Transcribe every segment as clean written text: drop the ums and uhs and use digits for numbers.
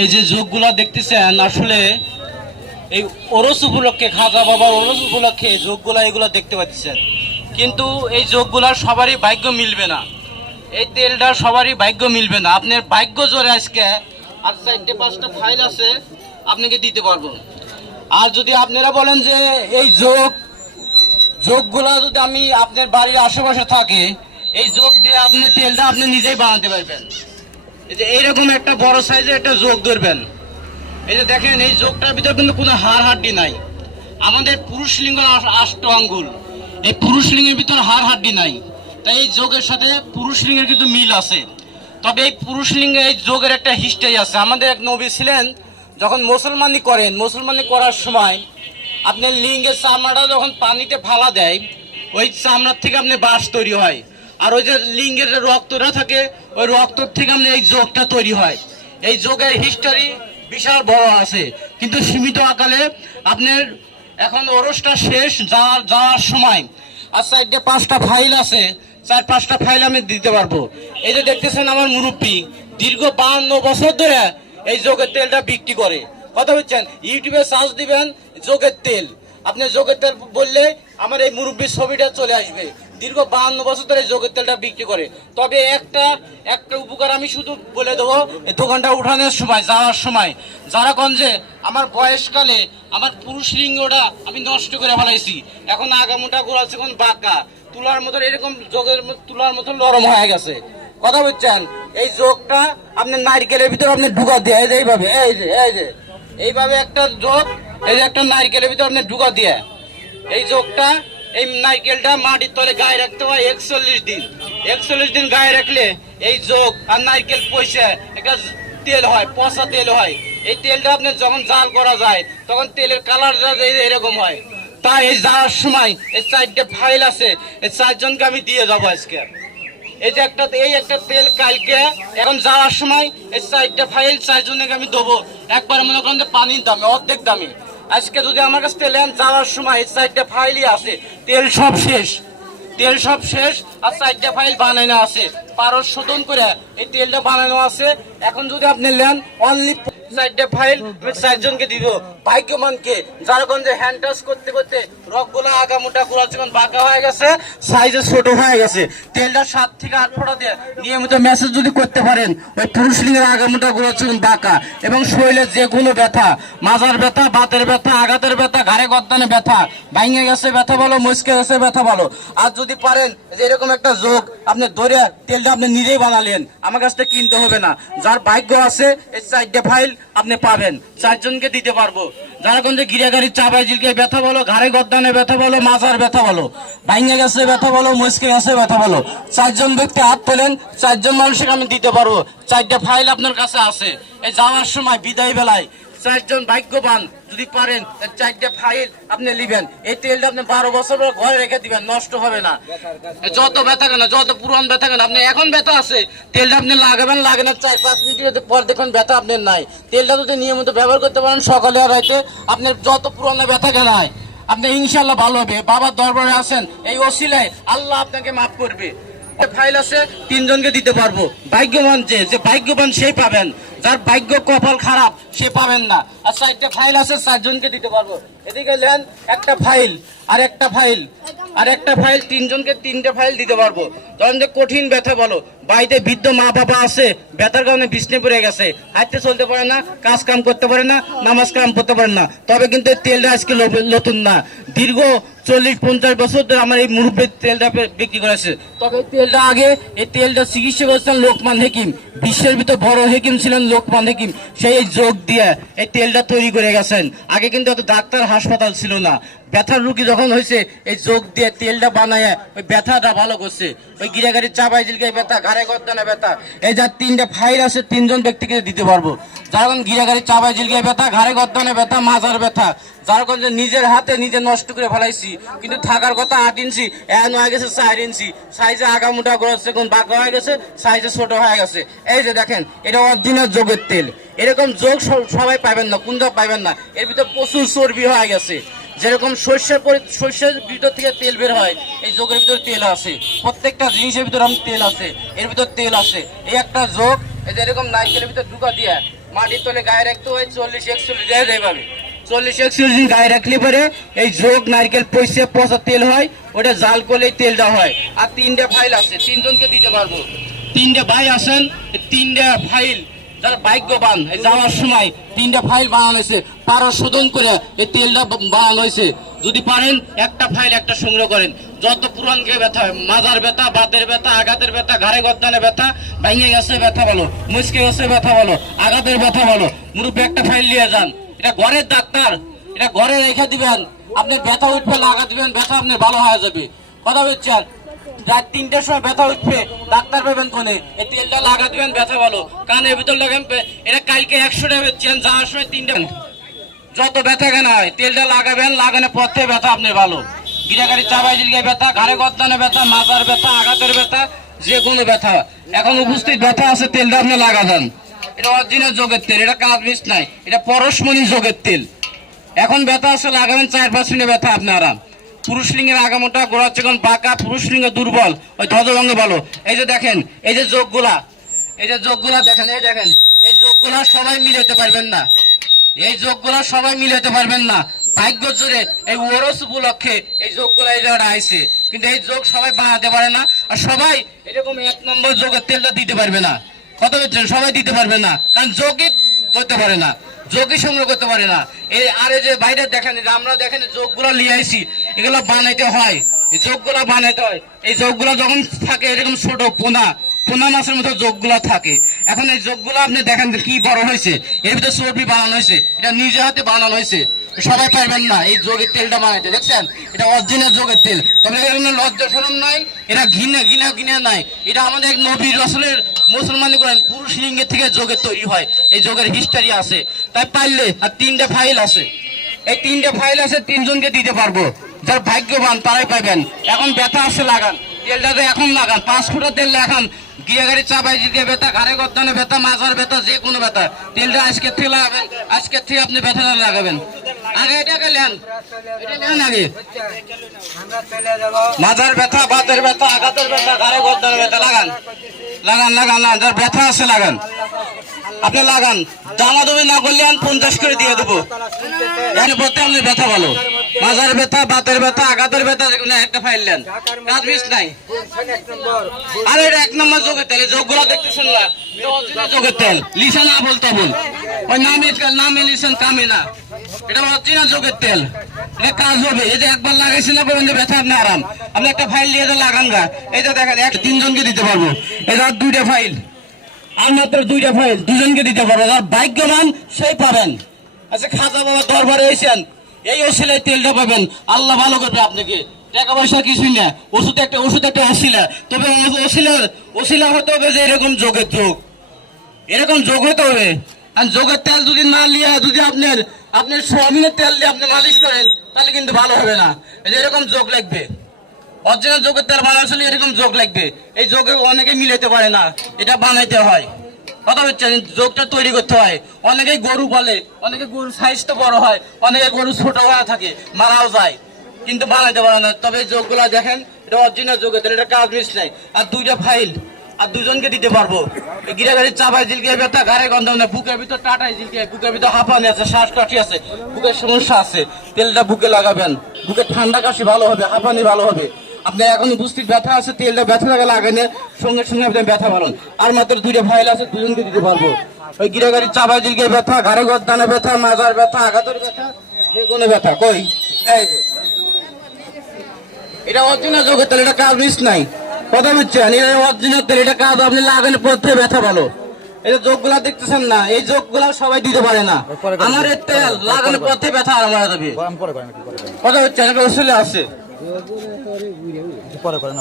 এই যে যোগগুলা দেখতেছেন আসলে এই ওরস উপলক্ষে, খাজা বাবার ওরস উপলক্ষে যোগগুলা এগুলা দেখতে পাচ্ছেন, কিন্তু এই যোগগুলার সবারই ভাগ্য মিলবে না, এই তেলটা সবারই ভাগ্য মিলবে না। আপনার ভাগ্য জোরে আজকে আর 4-5টা ফাইল আছে আপনাকে দিতে পারবো। আর যদি আপনারা বলেন যে এই যোগগুলা যদি আমি আপনার বাড়ির আশেপাশে থাকে, এই যোগ দিয়ে আপনি তেলটা আপনি নিজেই বানাতে পারবেন। এই যে এইরকম একটা বড় সাইজের একটা যোগ ধরবেন, এই যে দেখেন এই যোগটার ভিতরে কিন্তু কোনো হাড় হাড্ডি নাই। আমাদের পুরুষ লিঙ্গ 8 আঙ্গুল, এই পুরুষ লিঙ্গের ভিতরে হাড় হাড্ডি নাই, তাই এই যোগের সাথে পুরুষ লিঙ্গের কিন্তু মিল আছে। তবে এই পুরুষ লিঙ্গে এই যোগের একটা হিস্ট্রি আছে। আমাদের এক নবী ছিলেন, যখন মুসলমানি করার সময় আপনার লিঙ্গের চামড়াটা যখন পানিতে ফালা দেয়, ওই চামড়ার থেকে আপনার বাঁশ তৈরি হয়। আর ওই যে লিঙ্গের রক্তটা থাকে, ওই রক্ত থেকে আপনার এই যোগটা তৈরি হয়। এই যোগের হিস্টোরি বিশাল বড় আছে, কিন্তু সীমিত আকারে আপনার এখন ওরসটা শেষ যাওয়ার সময় আর 4-5টা ফাইল আছে, 4-5টা ফাইল আমি দিতে পারবো। এই যে দেখতেছেন আমার মুরব্বী দীর্ঘ 52 বছর ধরে এই যোগের তেলটা বিক্রি করে। কথা বলছেন, ইউটিউবে সার্চ দিবেন যোগের তেল, আপনি যোগের তেল বললে আমার এই মুরব্বীর ছবিটা চলে আসবে। দীর্ঘ 52 বছর ধরে যোগের তেলটা বিক্রি করে। তবে একটা উপকার আমি শুধু বলে দেবো, এই দোকানটা উঠানোর সময়, যাওয়ার সময় যারা গঞ্জে আমার বয়সকালে আমার পুরুষ লিঙ্গটা আমি নষ্ট করে ফেলাইছি, এখন আগামোটা গোড়াচ্ছে, এখন বাঁকা তুলার মতো, এরকম যোগের তুলার মতো নরম হয়ে গেছে। কথা বলছেন, এই যোগটা আপনার নারকেলের ভিতরে আপনি ঢুকা দিয়ে এইভাবে, এইভাবে একটা যোগ, এই যে একটা নারকেলের ভিতরে আপনি ঢুকা দিয়ে এই যোগটা, এই নারকেলটা মাটির তলে গায়ে রাখতে হয় 41 দিন গায়ে রাখলে এই যোগ আর নারকেল পয়সা একটা তেল হয়, পচা তেল হয়। এই তেলটা আপনি যখন জাল করা যায় তখন তেলের কালার এরকম হয়। তাই এই যাওয়ার সময় এই 4টে ফাইল আছে, এই 4জনকে আমি দিয়ে যাবো আজকে। এই যে একটা তেল কালকে এখন যাওয়ার সময় এই 4টে ফাইল 4জনকে আমি দেবো, একবার মনে করেন যে পানির দামে, অর্ধেক দামে। আজকে যদি আমার কাছে তেল যাওয়ার সময় এই 4টে ফাইলই আছে, তেল সব শেষ আর 4টে ফাইল বানানো আছে, পারস শোধন করে এই তেলটা বানানো আছে। এখন যদি আপনি নেন অনলি 4টে ফাইল 4জনকে দিব, ভাগ্যবানকে। যারা গঞ্জে হ্যান্ড টাচ করতে করতে রকগুলো আগা মোটা করাচ্ছে, বাঁকা হয়ে গেছে, সাইজে ছোট হয়ে গেছে, তেলটা 7 থেকে 8 ফোঁটা দিয়ে নিয়মিত মেসেজ যদি করতে পারেন, ওই পুরুষ লিঙ্গের আগা মোটা করাচ্ছে বাঁকা এবং শরীরের যে কোনো ব্যথা, মাজার ব্যথা, বাতের ব্যথা, আঘাতের ব্যথা, ঘাড়ে গর্দানে ব্যথা, ভাঙে গেছে ব্যথা বলো, মুচকে গেছে ব্যথা বলো। আর যদি পারেন যে এরকম একটা যোগ আপনি ধরে তেলটা আপনি নিজেই বানালেন, আমার কাছ থেকে কিনতে হবে না। যার ভাগ্য আছে এই 4টে ফাইল আপনি পাবেন, 4জনকে দিতে পারবো। যারা কোন যে গিরাগাড়ির চাবাই জিলকে ব্যথা বলো, ঘাড়ে গর্দানে ব্যথা বলো, মাজার ব্যথা বলো, ভাঙে গেছে ব্যথা বলো, মুচকে গেছে ব্যথা বলো, 4জন ব্যক্তি হাত তোলেন, 4জন মানুষকে আমি দিতে পারবো। 4টে ফাইল আপনার কাছে আছে। এই যাওয়ার সময় বিদায় বেলায় 4জন ভাগ্যবান যদি পারেন 4টে ফাইল আপনি নিবেন। এই তেলটা আপনি 12 বছর ঘরে রেখে দিবেন, নষ্ট হবে না। যত ব্যথা কেন, যত পুরান ব্যথা কেন, আপনি এখন ব্যথা আছে, তেলটা আপনি লাগাবেন, লাগে না 4-5 মিনিট পর দেখুন ব্যথা আপনার নাই। তেলটা যদি নিয়মিত ব্যবহার করতে পারেন সকালে আর রাতে, আপনার যত পুরানো ব্যথা কেন হয় আপনি ইনশাল্লাহ ভালো হবে। বাবার দরবারে আছেন, এই ওসিলায় আল্লাহ আপনাকে মাফ করবে। ফাইল আছে 3জনকে দিতে পারবো। ভাগ্যবান যে ভাগ্যবান সেই পাবেন, যার ভাগ্য কপাল খারাপ সে পাবেন না। আর 4টে ফাইল আছে, 4জনকে দিতে পারবো। এদিকে নেন একটা ফাইল আর একটা ফাইল আর একটা ফাইল, 3জনকে 3টে ফাইল দিতে পারবো। ধরেন যে কঠিন ব্যথা বলো, বাড়িতে বৃদ্ধ মা বাবা আছে, ব্যথার কারণে বিছনে পড়ে গেছে, হাঁটতে চলতে পারে না, কাজ কাম করতে পারে না, নামাজ কাম করতে পারে না, তবে কিন্তু তেলটা আজকে নতুন না, দীর্ঘ 40-50 বছর ধরে আমার এই মুরব্বীর তেলটা বিক্রি করেছে। তবে তেলটা আগে এই তেলটা চিকিৎসা করেছিলেন লোকমান হেকিম, বিশ্বের ভিতর বড় হেকিম ছিলেন লোকমান হেকিম, সেই যোগ দিয়ে এই তেলটা তৈরি করে গেছেন। আগে কিন্তু এত ডাক্তার হাসপাতাল ছিল না, ব্যথার রুগী যখন হয়েছে এই যোগ দিয়ে তেলটা বানায় ওই ব্যথাটা ভালো করছে। ওই গিরাগাড়ির চাবাই জিলকে ব্যথা, ঘাড়ে গর্দানে ব্যথা, এই যার 3টে ফাইল আছে 3জন ব্যক্তিকে দিতে পারবো। যারা গিরাগাড়ির চাবাই জিলকে ব্যথা, ঘাড়ে গর্দানে ব্যথা, মাজার ব্যথা, যার কারণে নিজের হাতে নিজে নষ্ট করে ফেলাইছি, কিন্তু থাকার কথা 8 ইঞ্চি, এখন হয়ে গেছে 4 ইঞ্চি, সাইজে আগা মোটা করেছে, কোন বাঁকা হয়ে গেছে, সাইজে ছোট হয়ে গেছে। এই যে দেখেন, এটা অরিজিনাল যোগের তেল। এরকম যোগ সবাই পাবেন না, কোনটা পাবেন না, এর ভিতরে প্রচুর চর্বি হয়ে গেছে। যেরকম সর্ষের ভিতর থেকে তেল বের হয়, এই যোগের ভিতরে তেল আছে, প্রত্যেকটা জিনিসের ভিতরে তেল আছে, এর ভিতর তেল আছে। এই একটা যোগ এই যে এরকম নারকেলের ভিতরে ঢুকা দিয়ে মাটির তলে গায়ে রাখতে হয় 40-41 দিন এইভাবে 40-41 দিন গায়ে রাখলে পরে এই যোগ নারকেল পয়সা পচা তেল হয়, ওটা জাল করলে তেলটা হয়। আর 3টা ফাইল আছে, 3জনকে দিতে পারবো। 3টা ভাই আছেন, 3টা ফাইল যারা ভাগ্যবান যাওয়ার সময় 3টা ফাইল বানানো হয়েছে, পারো শোধন করে এই তেলটা বানানো হয়েছে। যদি পারেন একটা ফাইল একটা সংগ্রহ করেন। যত পুরান গে ব্যথা, মাজার ব্যথা, বাতের ব্যথা, আঘাতের ব্যথা, ঘাড়ে গর্দানে ব্যথা, ভেঙে গেছে ব্যথা বলো, মুচকে গেছে ব্যথা বলো, আঘাতের ব্যথা বলো, মুরব্বী একটা ফাইল নিয়ে যান। এটা ঘরের ডাক্তার, এটা ঘরে রেখে দিবেন। আপনার ব্যথা উঠবে, লাগা দিবেন, ব্যথা আপনার ভালো হয়ে যাবে। কথা বলছেন? রাত 3টার সময় ব্যথা উঠবে, ডাক্তার পাবেন কোনে? এই তেলটা লাগা দিবেন, ব্যথা ভালো। কানের ভিতর লাগান, এটা কালকে 100 টাকা বেচছেন, যাওয়ার সময় 3টা। যত ব্যথা কেন হয় তেলটা লাগাবেন, লাগানোর পর থেকে ব্যথা আপনার ভালো। গিরাগাড়ি চাবাই দিলে ব্যথা, ঘাড়ে গর্দানে ব্যথা, মাথার ব্যথা, আঘাতের ব্যথা, যে কোনো ব্যথা। এখন উপস্থিত ব্যথা আছে, তেলটা আপনি লাগাবেন। এটা অরিজিনাল যোগের তেল, এটা কাজ মিস নাই, এটা পরশমণি যোগের তেল। এখন ব্যথা আছে, লাগাবেন 4-5 মিনিট ব্যথা আপনি আরাম। পুরুষ লিঙ্গের আগামোটা, গোড়া চিকন বাঁকা, পুরুষ লিঙ্গ দুর্বল, ওই ধ্বজভঙ্গ ভালো। এই যে দেখেন, এই যে যোগগুলা, এই যে যোগগুলা দেখেন, এই দেখেন, এই যোগগুলা সবাই মিলাতে পারবেন না। এই যোগগুলা সবাই মিলাতে পারবেন না। ভাগ্য জোরে এই ওরস উপলক্ষে এই যোগগুলা এই জায়গাটা আইছে, কিন্তু এই যোগ সবাই বানাতে পারে না। আর সবাই এরকম 1 নম্বর যোগের তেলটা দিতে পারবে না। কত বলছেন? সবাই দিতে পারবে না, কারণ যোগই করতে পারে না, যোগই সংগ্রহ করতে পারে না। এই আরে যে বাইরে দেখেন, আমরা দেখেন যোগগুলা নিয়ে আইছি, এগুলো বানাইতে হয়, এই যোগগুলা বানাইতে হয়। এই যোগগুলা যখন থাকে এরকম ছোট পোনা মাছের মতো যোগগুলা থাকে। এখন এই যোগগুলো আপনি দেখেন কি বড় হয়েছে, এর ভিতরে চর্বি বানানো হয়েছে, এটা নিজে হাতে বানানো হয়েছে। সবাই পারবেন না এই যোগের তেলটা বানাইতে। দেখছেন, এটা অরিজিনাল যোগের তেল। তবে এখানে লজ্জা শরম নাই, এটা ঘৃণা নাই। এটা আমাদের এক নবী রাসূলের মুসলমানি করেন পুরুষ লিঙ্গের থেকে যোগের তৈরি হয়, এই যোগের হিস্টোরি আছে। তাই পারলে আর 3টা ফাইল আছে, এই 3টা ফাইল আছে, 3জনকে দিতে পারবো। যার ভাগ্যবান তারাই পাইবেন। এখন ব্যথা আছে, লাগান তেলটাতে, এখন লাগান 5 ফুটা তেল লাগান। গিয়াগাড়ি চাবাই দিতে ব্যথা, ঘাড়ে গর্দানে ব্যথা, মাজার ব্যথা, যে কোনো ব্যথা, তেলটা আজকে থেকে লাগাবেন। আজকে থেকে আপনি ব্যথাটা লাগাবেন। আগে এটাকে নেন, এটা নেন আগে। মাজার ব্যথা, বাতের ব্যথা, আঘাতের ব্যথা, ঘাড়ে গর্দানে ব্যথা, লাগান লাগান লাগান লাগান। যার ব্যথা আছে লাগান, আপনি লাগান। দামা দমি না করলে 50 করে দিয়ে দেবো। আপনি ব্যথা ভালো, মাজার ব্যথা, বাতের ব্যথা, আঘাতের ব্যথা, যেগুলো একটা ফাইল নেন, কাজ মিস নাই। আর এটা 1 নম্বর যোগের তেল। যোগগুলো দেখতেছেন না, যোগের তেল লিসা না বলতে বল, ওই নামে লিসেন কামে না, এটা অরিজিনাল যোগের তেল। এটা কাজ হবে। এই যে একবার লাগাইছি না বলেন ব্যথা আপনি আরাম। আপনি একটা ফাইল নিয়ে লাগান গা। এই যে দেখেন, 3জনকে দিতে পারবো। এই 2টা ফাইল, আর মাত্র 2টা ফাইল 2জনকে দিতে পারবো। আর ভাগ্যবান সেই পাবেন। আচ্ছা, খাজা বাবা দরবারে এসেছেন, এই ওসিলায় তেলটা পাবেন, আল্লাহ ভালো করবে আপনাকে। টাকা পয়সা কিছুই না, ওষুধ একটা ওসিলা। তবে ওসিলা হতে হবে যে এরকম যোগের যোগ, এরকম যোগ হতে হবে। আর যোগের তেল যদি না লিয়া, যদি আপনার সোয়াবিনের তেল দিয়ে আপনি মালিশ করেন, তাহলে কিন্তু ভালো হবে না। এরকম যোগ লাগবে, অরিজিনাল যোগের তেল বানাচ্ছিল এরকম যোগ লাগবে। এই যোগে অনেকে মিলাইতে পারে না, এটা বানাইতে হয়। কথা বলছেন, যোগটা তৈরি করতে হয়। অনেকে গরু বলে, অনেকে গরুর সাইজ তো বড় হয়, অনেকে গরু ছোট হয়ে থাকে, মারাও যায়, কিন্তু বানাইতে পারে না। তবে যোগগুলা দেখেন, এটা অরিজিনাল যোগের তেল, এটা কাজ মিস নাই। আর 2টা ফাইল, আর 2জনকে দিতে পারবো। গিরাগাড়ি চাবাই জিলকে ব্যথা, ঘাড়ে গন্ধ না, বুকের ভিতর টাটাই জিলকে, বুকের ভিতর হাঁপানি আছে, শ্বাসকাশি আছে, বুকের সমস্যা আছে, তেলটা বুকে লাগাবেন। বুকে ঠান্ডা কাশি ভালো হবে, হাঁপানি ভালো হবে। আপনি এখন উপস্থিত ব্যথা আছে, তেলটা ব্যথা লাগা লাগানে সঙ্গে সঙ্গে আপনি ব্যথা পালন। আর মাত্র 2টা ফাইল আছে, 2জনকে দিতে পারবো। ওই গিরাগাড়ি চাবাই জিলকে ব্যথা, ঘাড়ে গর্দানে ব্যথা, মাজার ব্যথা, আঘাতের ব্যথা, যে কোনো ব্যথা। কই এটা অরিজিনাল যোগের তেল, এটা কাজ মিস নাই। কথা বুঝছেন, এটা অরিজিনাল তেল, এটা কাজ আপনি লাগানোর পর থেকে ব্যথা ভালো। এই যে যোগগুলা দেখতেছেন না, এই যোগগুলা সবাই দিতে পারে না। আমার এই তেল লাগানোর পর থেকে ব্যথা আরাম হয়ে যাবে। কথা বুঝছেন, এটা ওসিলা আছে,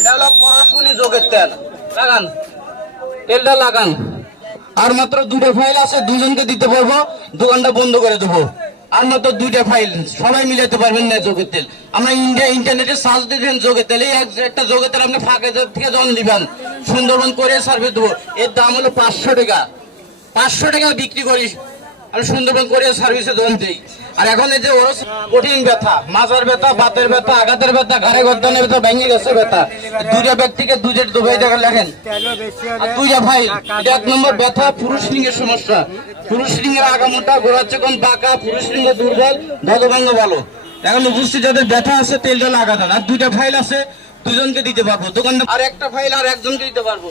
এটা হলো পরশমণি যোগের তেল। লাগান তেলটা লাগান। আর মাত্র 2টা ফাইল আছে, 2জনকে দিতে পারবো। দোকানটা বন্ধ করে দেবো। আর মাত্র 2টা ফাইল, সবাই মিলাতে পারবেন না যোগের তেল। আমরা ইন্টারনেটে সার্চ দিবেন যোগের তেল, এই একটা যোগের তেল আপনি ফাঁকে থেকে জন দিবেন, সুন্দরবন করে সার্ভিস দেবো। এর দাম হলো 500 টাকা। 500 টাকা বিক্রি করি আমি সুন্দরবন কোরিয়ার সার্ভিসে দোল দিই। আর এখন এই যে ওরস কঠিন ব্যথা, মাজার ব্যথা, বাতের ব্যথা, আঘাতের ব্যথা, ঘাড়ে গর্দানের ব্যথা, ভেঙে গেছে ব্যথা, দুইটা ব্যক্তিকে দুজের দুবাই দেখা লেখেন দুইটা ভাই। এটা 1 নম্বর ব্যথা, পুরুষ লিঙ্গের সমস্যা। পুরুষ লিঙ্গের আগামোটা, গোড়া চিকন বাঁকা, পুরুষ লিঙ্গ দুর্বল, ধ্বজভঙ্গ ভালো। এখন উপস্থিত যাদের ব্যথা আছে তেলটা লাগাতেন। আর দুইটা ফাইল আছে, দুজনকে দিতে পারবো দোকানদার। আর একটা ফাইল আর একজনকে দিতে পারবো,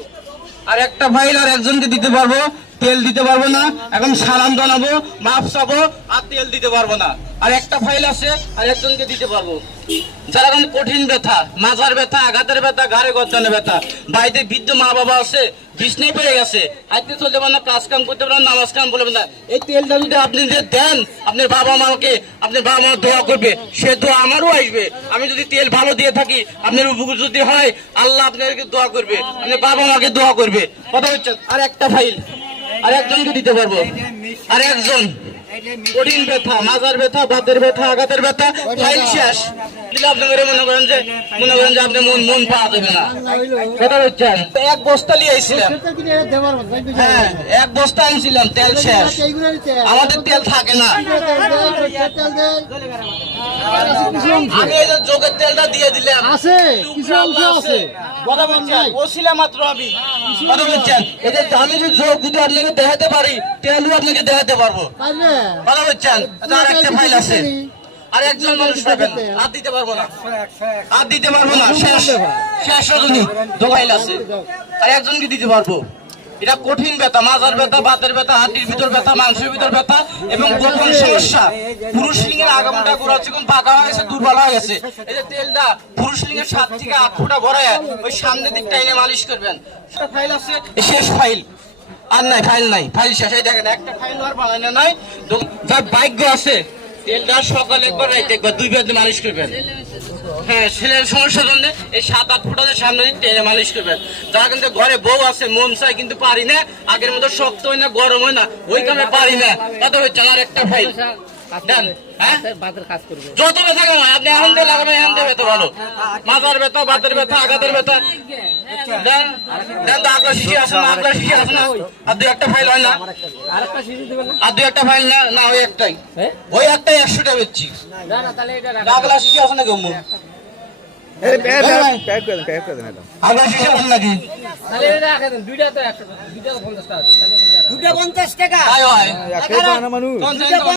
আর একটা ফাইল আর একজনকে দিতে পারবো। তেল দিতে পারবো না, এখন সালাম জানাবো, মাপ চাবো, আর তেল দিতে পারবো না। আর একটা ফাইল আছে আর একজনকে দিতে পারবো। যারা এখন কঠিন ব্যথা, মাজার ব্যথা, আঘাতের ব্যথা, ঘাড়ে গর্দানের ব্যথা, বাড়িতে বৃদ্ধ মা বাবা আছে, বিছনায় পড়ে গেছে, হাঁটতে চলতে পারেন না, কাজ কাম করতে পারেন না, নামাজ কাম বলবেন না, এই তেলটা যদি আপনি যে দেন আপনার বাবা মাকে, আপনার বাবা মা দোয়া করবে, সে দোয়া আমারও আসবে। আমি যদি তেল ভালো দিয়ে থাকি, আপনার উপকার যদি হয়, আল্লাহ আপনাকে দোয়া করবে, আপনার বাবা মাকে দোয়া করবে। কথা হচ্ছে। আর একটা ফাইল আর একজনকে দিতে পারবো। আর একজন কঠিন ব্যথা, মাজার ব্যথা, বাতের ব্যথা, আঘাতের ব্যথা, ফাইল শেষ দিলে আপনাদের মনে করেন যে আপনি মন পাওয়া যাবে না। কথা হচ্ছেন। এক বস্তা নিয়ে আইছিলাম, হ্যাঁ 1 বস্তা আনছিলাম, তেল শেষ, আমাদের তেল থাকে না। আমি এই যে যোগের তেলটা দিয়ে দিলাম, আছে কিছু অংশ আছে, কথা বলছেন, ওসিলা মাত্র আমি। কথা বলছেন, এই যে আমি যে যোগ যদি আপনাকে দেখাতে পারি, তেলও আপনাকে দেখাতে পারবো। কথা বলছেন। আর একটা ফাইল আছে, আর একজন মানুষ পাবেন, আর দিতে পারবো না, আর দিতে পারবো না, শেষ শেষ রজনী। 2 ফাইল আছে, আর একজনকে দিতে পারবো। এটা কঠিন ব্যথা, মাজার ব্যথা, বাতের ব্যথা, হাড্ডির ভিতর ব্যথা, মাংসের ভিতর ব্যথা এবং গোপন সমস্যা। পুরুষ লিঙ্গের আগামটা গোড়া চিকন পাকা হয়ে গেছে, দুর্বল হয়ে গেছে। এই যে তেলটা পুরুষ লিঙ্গের 7 থেকে 8 ফুটা ভরায় ওই সামনের দিকটা এনে মালিশ করবেন। একটা ফাইল আছে, শেষ ফাইল, আর নাই ফাইল, নাই ফাইল শেষ। এই দেখেন একটা ফাইল আর বানানো নাই। যার ভাগ্য আছে তেলটা সকালে একবার রাইতে একবার 2 বার মালিশ করবেন। হ্যাঁ, ছেলের সমস্যার জন্য এই 7-8 ফুটাদের সামনে তেলে মালিশ করবেন। যারা কিন্তু ঘরে বউ আছে, মন চায় কিন্তু পারি না, আগের মতো শক্ত হয় না, গরম হয় না, ওই কামে পারি না। কথা হচ্ছে। আমার একটা ফাইল দেন, হ্যাঁ যত ব্যথা কেন আপনি এখন দিয়ে লাগাবেন, এখন দিয়ে ব্যথা ভালো। মাথার ব্যথা, বাতের ব্যথা, আঘাতের ব্যথা দেন দেন। তো আপনার শিশি আছে না, আপনার শিশি আছে না, আর 2-1টা ফাইল হয় না, আর 2-1টা ফাইল না, না ওই একটাই, ওই একটাই 100টা বেচছি। আগলা শিশি আছে না কেউ? আগলা শিশি আছে নাকি? 250 টাকা। হয়